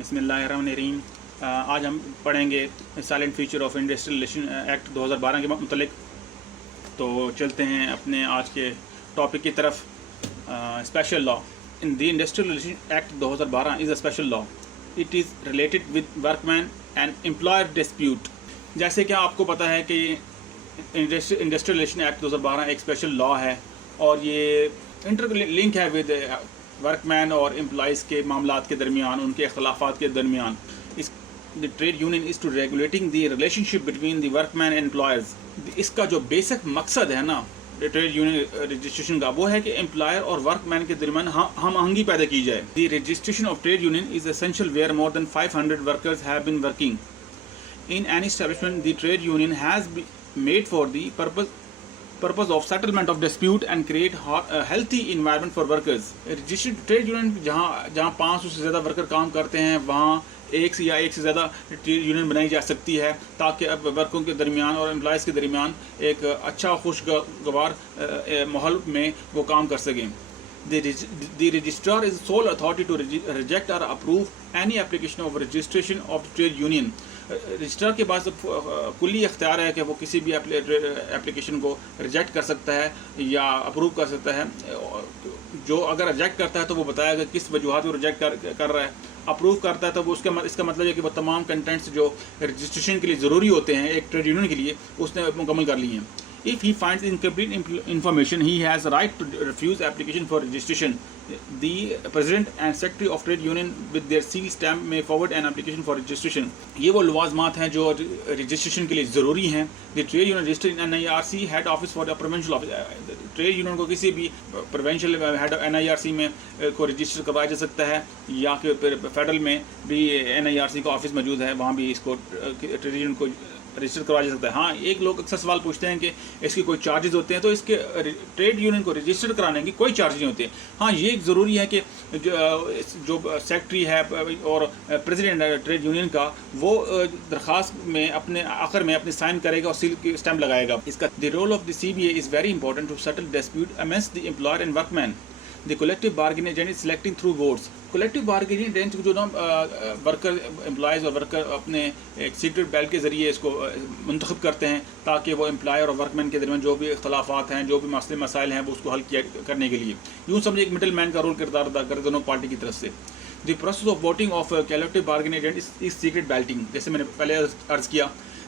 بسم اللہ الرحمن الرحیم. آج ہم پڑھیں گے silent feature of industrial relation act 2012 کے متعلق. تو چلتے ہیں اپنے آج کے ٹاپک کی طرف. Special law in the industrial relation act 2012 is a special law. It is related with work main and employer dispute. جیسے کہ آپ کو پتہ ہے کہ انڈسٹریل ریلیشن ایکٹ 2012 ایک اسپیشل لا ہے اور یہ انٹر لنک ہے ود ورک مین اور امپلائیز کے معاملات کے درمیان، ان کے اختلافات کے درمیان. The trade union is to regulating the relationship between the work main and employers. اس کا جو بیسک مقصد ہے نا ٹریڈ یونین رجسٹریشن کا، وہ ہے کہ امپلائر اور ورک مین کے درمیان ہم آہنگی پیدا کی جائے. The registration of trade union is essential where more than 500 workers have been working in any establishment. The trade union has been made for the purpose of settlement of dispute and create a healthy environment for workers. Registered trade union جہاں 500 سے زیادہ worker کام کرتے ہیں وہاں ایک سے زیادہ trade union بنائی جا سکتی ہے تاکہ ورکروں کے درمیان اور امپلائیز کے درمیان ایک اچھا خوشگوار ماحول میں وہ کام کر سکیں. The registrar is sole authority to reject or approve any application of registration of the trade union. Registrar کے پاس کلی اختیار ہے کہ وہ کسی بھی اپلیکیشن کو ریجیکٹ کر سکتا ہے یا اپروو کر سکتا ہے. جو اگر ریجیکٹ کرتا ہے تو وہ بتایا کہ کس وجوہات کو ریجیکٹ کر رہا ہے. اپروو کرتا ہے تو وہ اس کا مطلب ہے کہ وہ تمام کنٹینٹس جو رجسٹریشن کے لیے ضروری ہوتے ہیں ایک ٹریڈ یونین کے لیے اس نے مکمل کر لی ہیں. If he finds incomplete information, he has a right to refuse application for registration. The President and Secretary of Trade Union with their seal stamp may forward an application for registration. یہ وہ لوازمات ہیں جو registration کے لیے ضروری ہیں. The Trade Union registered in NIRC head office for the provincial office. Trade union کو کسی بھی پروونشل ہیڈ NIRC میں کو رجسٹر کروایا جا سکتا ہے یا کہ فیڈرل میں بھی NIRC کا آفس موجود ہے، وہاں بھی اس کو ٹریڈ یونین کو رجسٹر کروایا جا سکتا ہے. ہاں ایک لوگ اکثر سوال پوچھتے ہیں کہ اس کے کوئی چارجز ہوتے ہیں، تو اس کے ٹریڈ یونین کو رجسٹر کرانے کی کوئی چارج نہیں ہوتے. ہاں یہ ایک ضروری ہے کہ جو سیکٹری ہے اور پریزیڈنٹ ٹریڈ یونین کا وہ درخواست میں اپنے آخر میں اپنی سائن کرے گا اور سیل کی اسٹیمپ لگائے گا. اس کا the role of the CBA is very important to settle dispute amongst the employer and workmen. The collective bargaining agent is selecting through votes. Collective bargaining agent جو نا worker employees اور worker اپنے ایک secret belt کے ذریعے اس کو منتخب کرتے ہیں تاکہ وہ امپلائر اور ورک مین کے درمیان جو بھی اختلافات ہیں، جو بھی مسائل ہیں، وہ اس کو حل کرنے کے لیے یوں سمجھے ایک مڈل مین کا رول کردار ادا کرتے دونوں پارٹی کی طرف سے. The process of voting of collective bargaining agent is secret balloting. جیسے میں نے پہلے عرض کیا،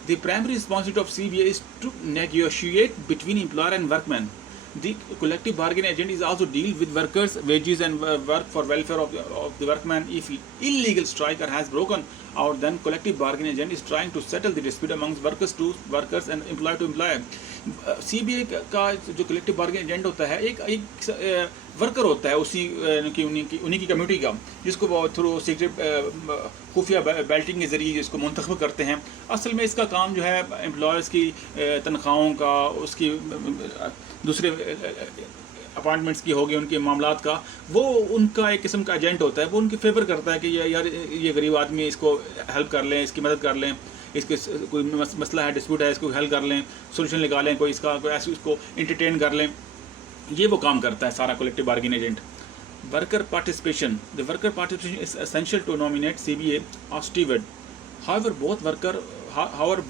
the primary responsibility of CBA is to negotiate between employer and workman. The collective bargaining agent is also deal with workers' wages and work for welfare of the workman. If illegal striker has broken out, then collective bargaining agent is trying to settle the dispute amongst workers to workers and employer to employer. CBA کا جو collective bargaining agent ہوتا ہے ایک worker ہوتا ہے انہی کی community کا، جس کو وہ تھرو سیکرٹ خفیہ بیلٹنگ کے ذریعے اس کو منتخب کرتے ہیں. اصل میں اس کا کام جو ہے امپلائرز کی تنخواہوں کا، اس کی دوسرے اپارٹمنٹس کی ہوگی، ان کے معاملات کا، وہ ان کا ایک قسم کا ایجنٹ ہوتا ہے. وہ ان کی فیور کرتا ہے کہ یار یہ غریب آدمی، اس کو ہیلپ کر لیں، اس کی مدد کر لیں، اس کے کوئی مسئلہ ہے، ڈسپیوٹ ہے، اس کو حل کر لیں، سولوشن نکالیں، کوئی اس کا کوئی ایسے اس کو انٹرٹین کر لیں. یہ وہ کام کرتا ہے سارا collective bargaining agent. Worker participation. The worker participation is essential to nominate CBA or steward. However,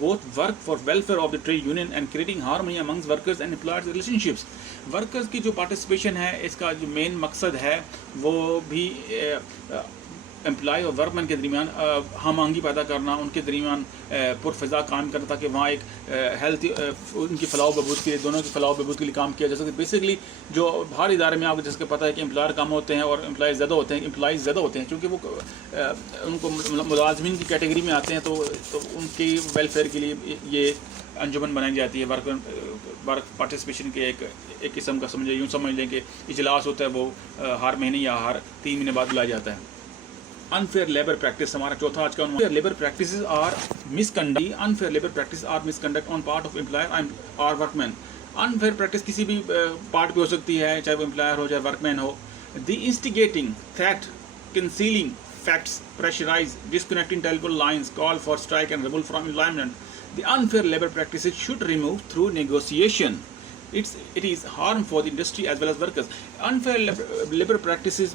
both work for welfare of the trade union and creating harmony amongst workers and employers relationships. Workers کی جو participation ہے اس کا جو مین مقصد ہے وہ بھی employee اور ورک مین کے درمیان ہم آہنگی پیدا کرنا، ان کے درمیان پرفضا قائم کرنا تاکہ وہاں ایک ہیلتھی ان کی فلاح و بہبود کے لیے، دونوں کی فلاح و بہبود کے لیے کام کیا جا سکے. بیسکلی جو ہر ادارے میں آپ کو جس کا پتہ ہے کہ امپلائر کم ہوتے ہیں اور امپلائیز زیادہ ہوتے ہیں چونکہ وہ ان کو ملازمین کی کیٹیگری میں آتے ہیں، تو ان کی ویلفیئر کے لیے یہ انجمن بنائی جاتی ہے. ورک پارٹیسپیشن کے ایک قسم کا یوں سمجھ لیں کہ اجلاس ہوتا ہے، وہ ہر مہینے یا ہر 3 مہینے بعد بلایا جاتا ہے. unfair labor practice ہمارا چوتھا آج کا عنوان. unfair labor practices are misconduct. unfair labor practices are misconduct on part of employer or workman. unfair practice کسی بھی پارٹ پہ ہو سکتی ہے، چاہے وہ امپلائر ہو چاہے ورک مین ہو. the instigating, threat, concealing facts, pressurize, disconnecting telephone lines, call for strike and removal from employment. The unfair labor practices should remove through negotiation. it is harm for the industry as well as workers. Unfair labor practices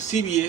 CBA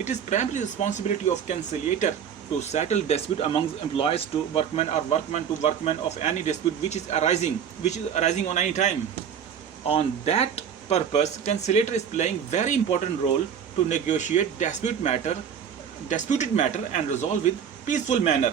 It is primary responsibility of conciliator to settle dispute among employees to workmen or workmen to workmen of any dispute which is arising on any time. On that purpose, conciliator is playing very important role to negotiate disputed matter and resolve with peaceful manner.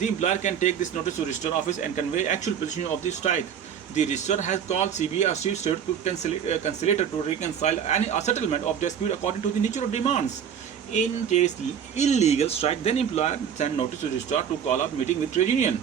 The employer can take this notice to registrar office and convey actual position of the strike. The registrar has called CBA or state to conciliator to reconcile any settlement of dispute according to the nature of demands. In case illegal strike, then employer send notice to registrar to call up meeting with trade union.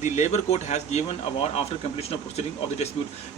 The Labour Court has given award after completion of proceeding of the dispute.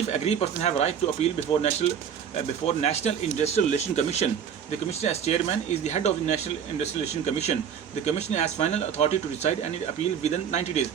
If agreed person have right to appeal before National Industrial Relations Commission. The Commissioner as chairman is the head of the National Industrial Relations Commission. The Commissioner has final authority to decide any appeal within 90 days.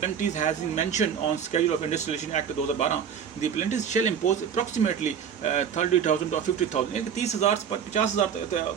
Plaintiff has been mentioned on schedule of Industrial Relations Act 2012. The plaintiff shall impose approximately 30,000 or 50,000. 30,000 50,000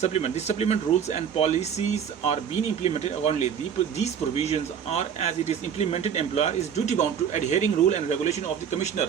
Supplement. The supplement rules and policies are being implemented accordingly. These provisions are as it is implemented. Employer is duty bound to adhering rule and regulation of the commissioner.